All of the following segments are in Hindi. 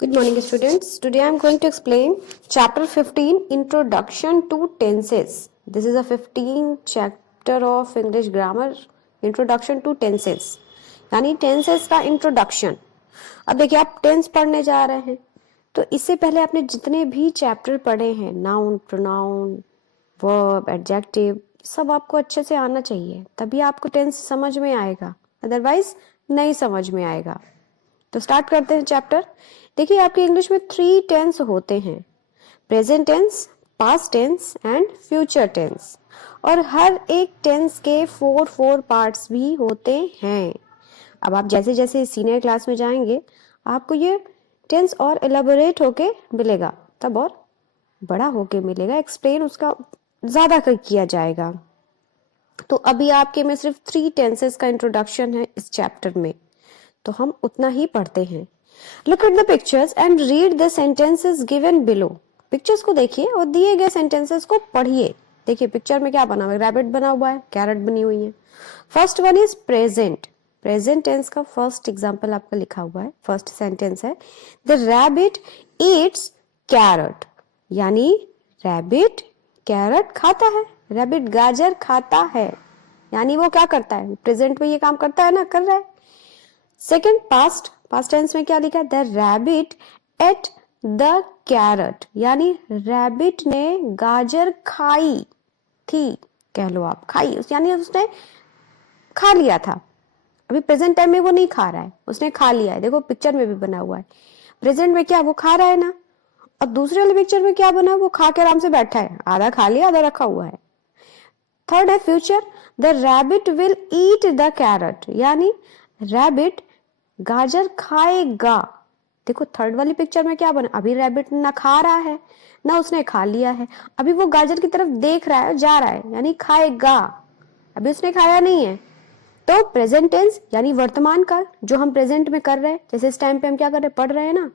Good morning, students. Today I am going to explain chapter 15, Introduction to Tenses. This is a 15th chapter of English grammar, Introduction to Tenses. यानी टेंसेस का इंट्रोडक्शन. अब देखिए आप टेंस पढ़ने जा रहे हैं तो इससे पहले आपने जितने भी चैप्टर पढ़े हैं, नाउन, प्रोनाउन, वर्ब, एडजेक्टिव, सब आपको अच्छे से आना चाहिए, तभी आपको टेंस समझ में आएगा, अदरवाइज नहीं समझ में आएगा. तो स्टार्ट करते हैं चैप्टर. देखिए आपके इंग्लिश में 3 टेंस होते हैं, present tense, past tense and future tense. और हर एक टेंस के 4 पार्ट्स भी होते हैं. अब आप जैसे जैसे सीनियर क्लास में जाएंगे आपको ये टेंस और एलाबोरेट होके मिलेगा, तब और बड़ा होके मिलेगा, एक्सप्लेन उसका ज़्यादा किया जाएगा. तो अभी आपके में सिर्फ 3 टेंसेस का इंट्रोडक्शन है इस चैप्टर में, तो हम उतना ही पढ़ते हैं. Look at the pictures and read the sentences given below. Pictures को देखिए और दिए गए सेंटेंसेस को पढ़िए. देखिए पिक्चर में क्या बना हुआ है, रैबिट बना हुआ है, कैरट बनी हुई है. First one is present. Present tense का फर्स्ट एग्जांपल आपका लिखा हुआ है, फर्स्ट सेंटेंस है द रैबिट ईट्स कैरट. यानी रैबिट कैरट खाता है, रैबिट गाजर खाता है, यानी वो क्या करता है, प्रेजेंट में ये काम करता है ना, कर रहा है. सेकेंड पास्ट टेंस में क्या लिखा है, the rabbit ate the carrot. यानी रैबिट ने गाजर खाई थी, कह लो आप, खाई यानी उसने खा लिया था. अभी प्रेजेंट टाइम में वो नहीं खा रहा है, उसने खा लिया है. देखो पिक्चर में भी बना हुआ है, प्रेजेंट में क्या वो खा रहा है ना, और दूसरे वाले पिक्चर में क्या बना, वो खा के आराम से बैठा है, आधा खा लिया आधा रखा हुआ है. थर्ड है future, the rabbit will eat the carrot. यानी रैबिट गाजर खाएगा. देखो थर्ड वाली पिक्चर में क्या बना, अभी रैबिट ना खा रहा है ना उसने खा लिया है, अभी वो गाजर की तरफ देख रहा है, जा रहा है, यानी खाएगा, अभी उसने खाया नहीं है. तो प्रेजेंट टेंस यानी वर्तमान काल, जो हम प्रेजेंट में कर रहे हैं, जैसे इस टाइम पे हम क्या कर रहे हैं, पढ़ रहे हैं ना.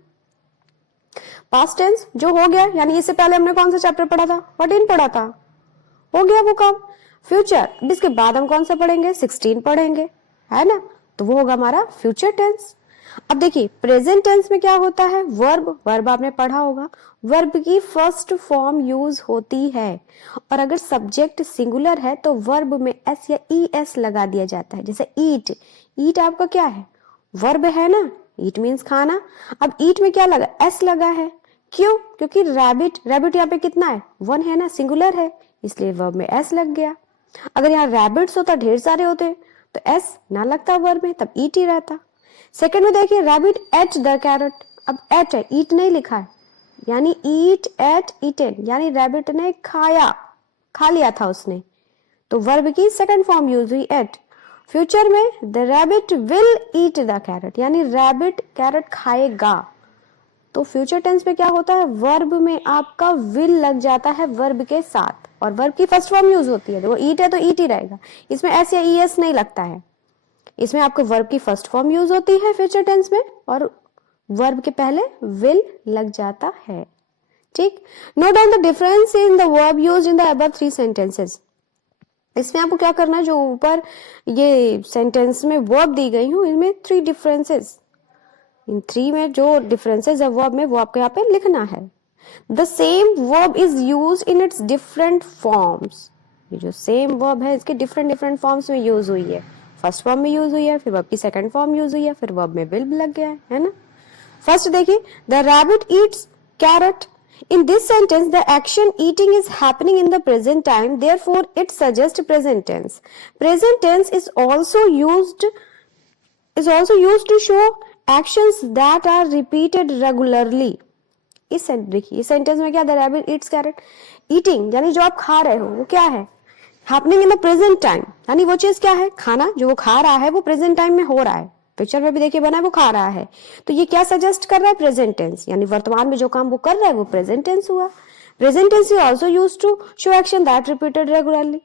पास्ट टेंस जो हो गया, यानी इससे पहले हमने कौन सा चैप्टर पढ़ा था, 14 पढ़ा था, हो गया वो काम. फ्यूचर, इसके बाद हम कौन सा पढ़ेंगे, 16 पढ़ेंगे, है ना, तो वो होगा हमारा फ्यूचर टेंस. अब देखिए प्रेजेंट टेंस में क्या होता है, वर्ब आपने पढ़ा होगा, वर्ब की फर्स्ट फॉर्म यूज होती है, और अगर सब्जेक्ट सिंगुलर है तो वर्ब में एस या ई एस लगा दिया जाता है. जैसे ईट आपका क्या है, वर्ब है ना, ईट मीन्स खाना. अब ईट में क्या लगा, एस लगा है, क्यों, क्योंकि रैबिट यहाँ पे कितना है, 1 है ना, सिंगुलर है, इसलिए वर्ब में एस लग गया. अगर यहाँ रैबिट्स होता, ढेर सारे होते, तो एस ना लगता वर्ब में, तब ईट ही रहता. सेकंड में देखिए रैबिट एट द कैरट. अब एट है, ईट नहीं लिखा है, यानी ईट एट ईटेन, यानी रैबिट ने खा लिया था उसने, तो वर्ब की सेकंड फॉर्म यूज हुई एट. फ्यूचर में the rabbit will eat the carrot, यानी रैबिट कैरट खाएगा. तो फ्यूचर टेंस में क्या होता है, वर्ब में आपका विल लग जाता है वर्ब के साथ, और वर्ब की फर्स्ट फॉर्म यूज होती है. देखो ईट है तो ईट ही रहेगा, इसमें एस या ई एस नहीं लगता है, इसमें आपको वर्ब की फर्स्ट फॉर्म यूज होती है फ्यूचर टेंस में, और वर्ब के पहले विल लग जाता है. ठीक, note down the difference in the verb used in the above 3 sentences. इसमें आपको क्या करना है, जो ऊपर ये सेंटेंस में वर्ब दी गई हूं, इनमें 3 डिफरेंसेस, इन 3 में जो डिफरेंसेस है वर्ब में, वो आपको यहाँ पे लिखना है. The same verb is use in its different forms. ये जो सेम वर्ब है इसके डिफरेंट फॉर्म्स में यूज हुई है. फर्स्ट फॉर्म में यूज हुई है, फिर वर्ब की सेकंड फॉर्म यूज हुई है, फिर वर्ब में विल लग गया है ना. फर्स्ट देखिए, the rabbit eats carrot. In this sentence, the action eating is happening in the present time, therefore it suggests present tense. Present tense is also used to show actions that are repeated regularly. इस सेंटेंस में क्या, the rabbit eats carrot, eating यानी जो आप खा रहे हो वो क्या है, happening in the present time, यानी वो चीज क्या है, खाना, जो वो खा रहा है वो प्रेजेंट टाइम में हो रहा है. पिक्चर में भी देखिए बना है, वो खा रहा है, तो ये क्या सजेस्ट कर रहा है, प्रेजेंट टेंस, यानी वर्तमान में जो काम वो कर रहा है वो प्रेजेंट टेंस हुआ. Present tense is also used to show action that repeated regularly.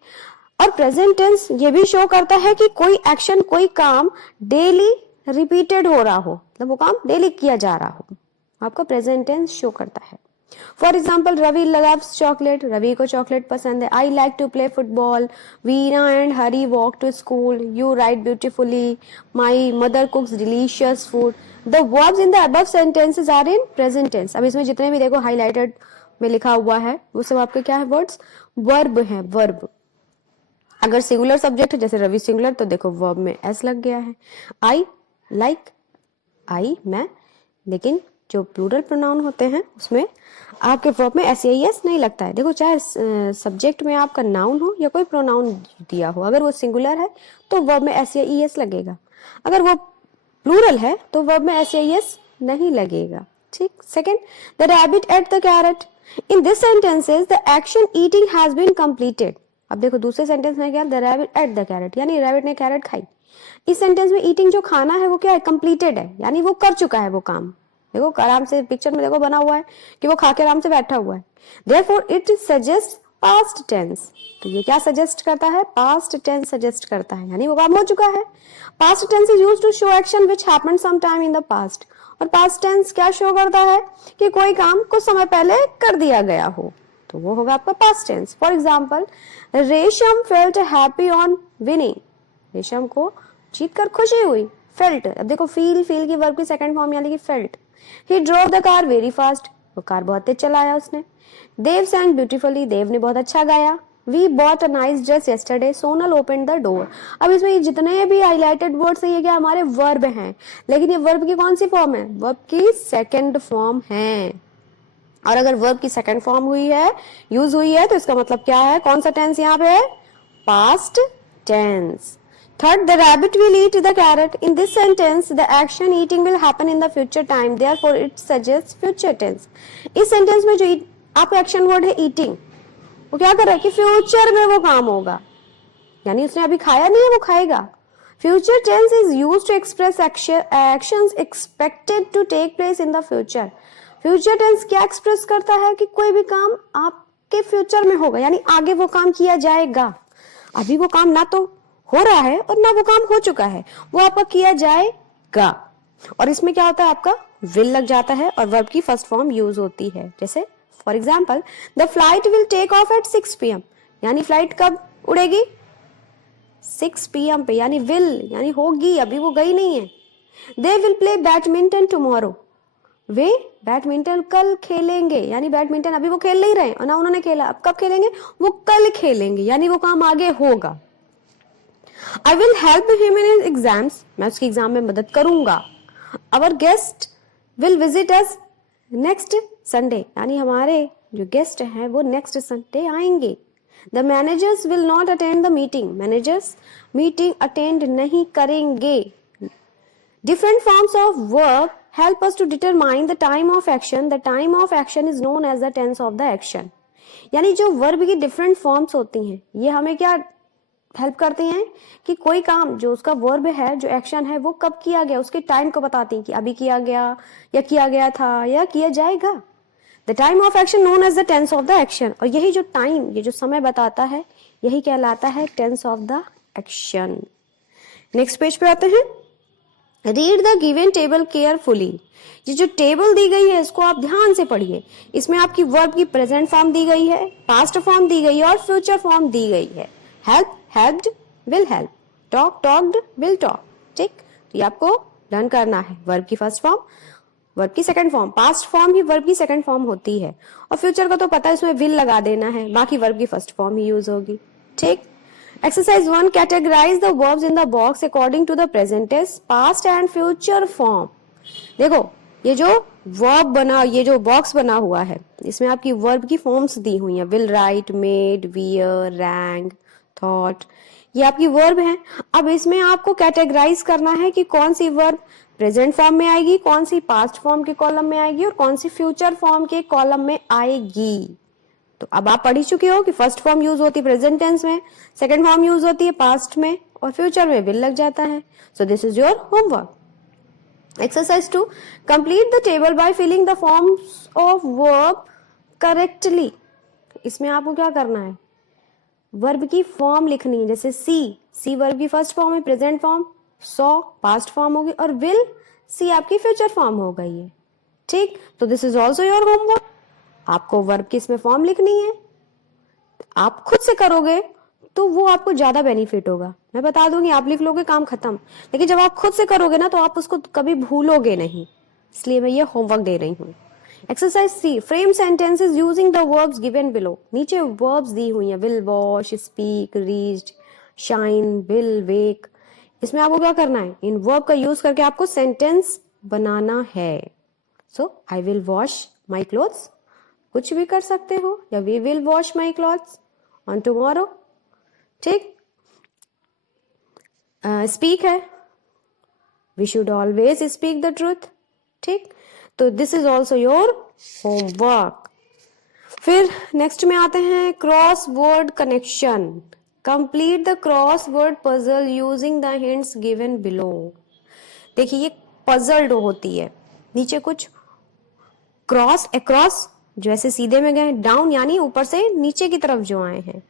और प्रेजेंट टेंस ये भी शो करता है कि कोई एक्शन, कोई काम डेली रिपीटेड हो रहा हो, मतलब वो काम डेली किया जा रहा हो, आपका प्रेजेंट टेंस शो करता है. For example Ravi loves chocolate, Ravi को चॉकलेट पसंद है. I like to play football. Veena and Hari walk to school. You write beautifully. My mother cooks delicious food. The verbs in the above sentences are in present tense. अब इसमें जितने भी देखो हाईलाइटेड में लिखा हुआ है वो सब आपके क्या है, वर्ड्स वर्ब है, वर्ब. अगर सिंगुलर सब्जेक्ट है जैसे रवि सिंगुलर तो देखो वर्ब में एस लग गया है. आई लाइक, आई मैं, लेकिन जो प्लूरल प्रोनाउन होते हैं उसमें आपके वर्ब में एस नहीं लगता है. देखो चाहे सब्जेक्ट में आपका नाउन हो या कोई प्रोनाउन दिया हो, अगर वो सिंगुलर है तो वर्ब में एस लगेगा. अगर वो प्लूरल है तो वर्ब में एस नहीं लगेगा. ठीक. Second, the rabbit ate the carrot. In this sentences the action eating has been completed. अब देखो दूसरे सेंटेंस में क्या, the rabbit ate the carrot, यानी रैबिट ने कैरेट खाई. इस सेंटेंस में ईटिंग जो खाना है वो क्या है, कंप्लीटेड है, यानी वो कर चुका है वो काम. देखो आराम से पिक्चर में देखो बना हुआ है कि वो खा के आराम से बैठा हुआ है. Therefore it suggest past tense. तो ये क्या सजेस्ट करता है, पास्ट टेंस सजेस्ट करता है, यानी वो काम हो चुका है. Past tense is used to show action which happened some time in the past. और पास्ट टेंस क्या शो करता है कि कोई काम कुछ समय पहले कर दिया गया हो, तो वो होगा आपका पास्ट टेंस. फॉर एग्जाम्पल, रेशम फेल्ट हैप्पी ऑन विनिंग. रेशम को जीतकर खुशी हुई. फेल्ट, अब देखो फील की वर्ब की सेकंड फॉर्म यानी कि felt. He drove the car very fast. वो कार बहुत तेज चलाया उसने. देव सैंग ब्यूटीफुली. देव ने बहुत अच्छा गाया. We bought a nice dress yesterday. Sonal open the door. अब इसमें ये जितने भी हाईलाइटेड वर्ड्स है ये क्या हमारे वर्ब हैं, लेकिन ये वर्ब की कौन सी फॉर्म है, वर्ब की सेकंड फॉर्म है. और अगर वर्ब की सेकंड फॉर्म हुई है, यूज हुई है, तो इसका मतलब क्या है, कौन सा टेंस यहाँ पे है, past tense. Third, the rabbit will eat the carrot. In this sentence, the action eating will happen in the future time. Therefore, it suggests future tense. इस सेंटेंस में जो आपका एक्शन वर्ड है eating, वो क्या कर रहा है कि फ्यूचर में वो काम होगा, यानी उसने अभी खाया नहीं है, वो खाएगा. Future tense is used to express actions expected to take place in the future. Future tense क्या एक्सप्रेस करता है कि कोई भी काम आपके फ्यूचर में होगा, यानी आगे वो काम किया जाएगा. अभी वो काम ना तो हो रहा है और ना वो काम हो चुका है, वो आपका किया जाएगा. और इसमें क्या होता है, आपका विल लग जाता है और वर्ब की फर्स्ट फॉर्म यूज होती है. जैसे for example, the flight will take off at 6 PM. यानी फ्लाइट कब उड़ेगी, 6 PM पे, यानी विल यानी होगी, अभी वो गई नहीं है. They will play badminton tomorrow. Way badminton कल खेलेंगे, यानी बैडमिंटन अभी वो खेल नहीं रहे और ना उन्होंने खेला, अब कब खेलेंगे, वो कल खेलेंगे, यानी वो काम आगे होगा. I will help him in his exams. मैं उसकी एग्जाम में मदद करूंगा. Our guest will visit us next Sunday. यानी हमारे जो गेस्ट हैं वो नेक्स्ट संडे आएंगे. The managers will not attend the meeting. Managers meeting attend नहीं करेंगे. Different forms of verb help us to determine the time of action. The time of action is known as the tense of the action. यानी जो वर्ब की डिफरेंट फॉर्म्स होती हैं ये हमें क्या हेल्प करते हैं कि कोई काम जो उसका वर्ब है, जो एक्शन है, वो कब किया गया, उसके टाइम को बताती हैं कि अभी किया गया या किया गया था या किया जाएगा. The time of action known as the tense of the action. और यही जो टाइम, ये जो समय बताता है, यही कहलाता है tense of the action. Next page पे आते हैं. Read the given table carefully. ये जो टेबल दी गई है इसको आप ध्यान से पढ़िए. इसमें आपकी वर्ब की प्रेजेंट फॉर्म दी गई है, पास्ट फॉर्म दी गई है और फ्यूचर फॉर्म दी गई है. Help helped will help, talk talked will talk. ठीक, तो ये आपको लर्न करना है. वर्ब की फर्स्ट फॉर्म, वर्ब की सेकंड फॉर्म, पास्ट फॉर्म ही वर्ब की सेकंड फॉर्म होती है और फ्यूचर का तो पता है, इसमें विल लगा देना है, बाकी वर्ब की फर्स्ट फॉर्म ही यूज होगी. ठीक. Exercise 1, categorise the verbs in the box according to the present tense, past and future form. देखो ये जो वर्ब बना, ये जो बॉक्स बना हुआ है, इसमें आपकी वर्ब की फॉर्म्स दी हुई है. Will, right, made, wear, rank, thought, ये आपकी वर्ब है. अब इसमें आपको कैटेगराइज करना है कि कौन सी वर्ब प्रेजेंट फॉर्म में आएगी, कौन सी पास्ट फॉर्म के कॉलम में आएगी और कौन सी फ्यूचर फॉर्म के कॉलम में आएगी. तो अब आप पढ़ ही चुके हो कि फर्स्ट फॉर्म यूज होती है प्रेजेंट टेंस में, सेकंड फॉर्म यूज होती है पास्ट में और फ्यूचर में विल लग जाता है. So this is your homework. Exercise 2, complete the table by filling the forms of verb correctly. इसमें आपको क्या करना है, वर्ब की फॉर्म लिखनी है. जैसे सी वर्ब की फर्स्ट फॉर्म है, present form, saw past form होगी और विल सी आपकी फ्यूचर फॉर्म हो गई है. ठीक, तो this is also your homework. आपको वर्ब की इसमें फॉर्म लिखनी है, आप खुद से करोगे तो वो आपको ज्यादा बेनिफिट होगा। मैं बता दूंगी, आप लिख लोगे काम खत्म, लेकिन जब आप खुद से करोगे ना तो आप उसको कभी भूलोगे नहीं, इसलिए मैं ये होमवर्क दे रही हूँ। Exercise 3, frame sentences using the verbs given below. नीचे वर्ब्स दी हुई हैं, will wash, speak, reached, shine, will wake. इसमें आपको क्या करना है, इन वर्ब का यूज करके आपको सेंटेंस बनाना है। So I will wash my clothes, कुछ भी कर सकते हो, या we will wash my clothes on tomorrow. ठीक, स्पीक है, we should always speak the truth. ठीक, तो this is also your homework. फिर नेक्स्ट में आते हैं crossword connection. Complete the crossword puzzle using the hints given below. देखिए ये पजल्ड होती है, नीचे कुछ क्रॉस, अक्रॉस जो ऐसे सीधे में गए, डाउन यानी ऊपर से नीचे की तरफ जो आए हैं।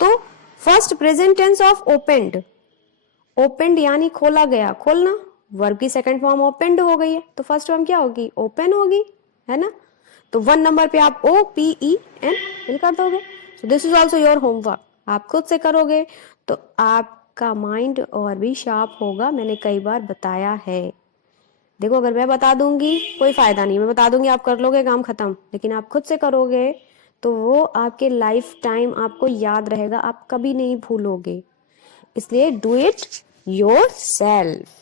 तो first present tense of opened, opened यानी खोला गया, खोलना, वर्ब की सेकंड फॉर्म ओपेंड हो गई है, तो फर्स्ट फॉर्म क्या होगी, ओपन होगी, है ना। तो 1 नंबर पे आप OPEN फिल कर दोगे। सो this is also your homework, आप खुद से करोगे तो आपका माइंड और भी शार्प होगा, मैंने कई बार बताया है। देखो अगर मैं बता दूंगी कोई फायदा नहीं, मैं बता दूंगी आप कर लोगे काम खत्म, लेकिन आप खुद से करोगे तो वो आपके लाइफ टाइम आपको याद रहेगा, आप कभी नहीं भूलोगे, इसलिए डू इट योर सेल्फ।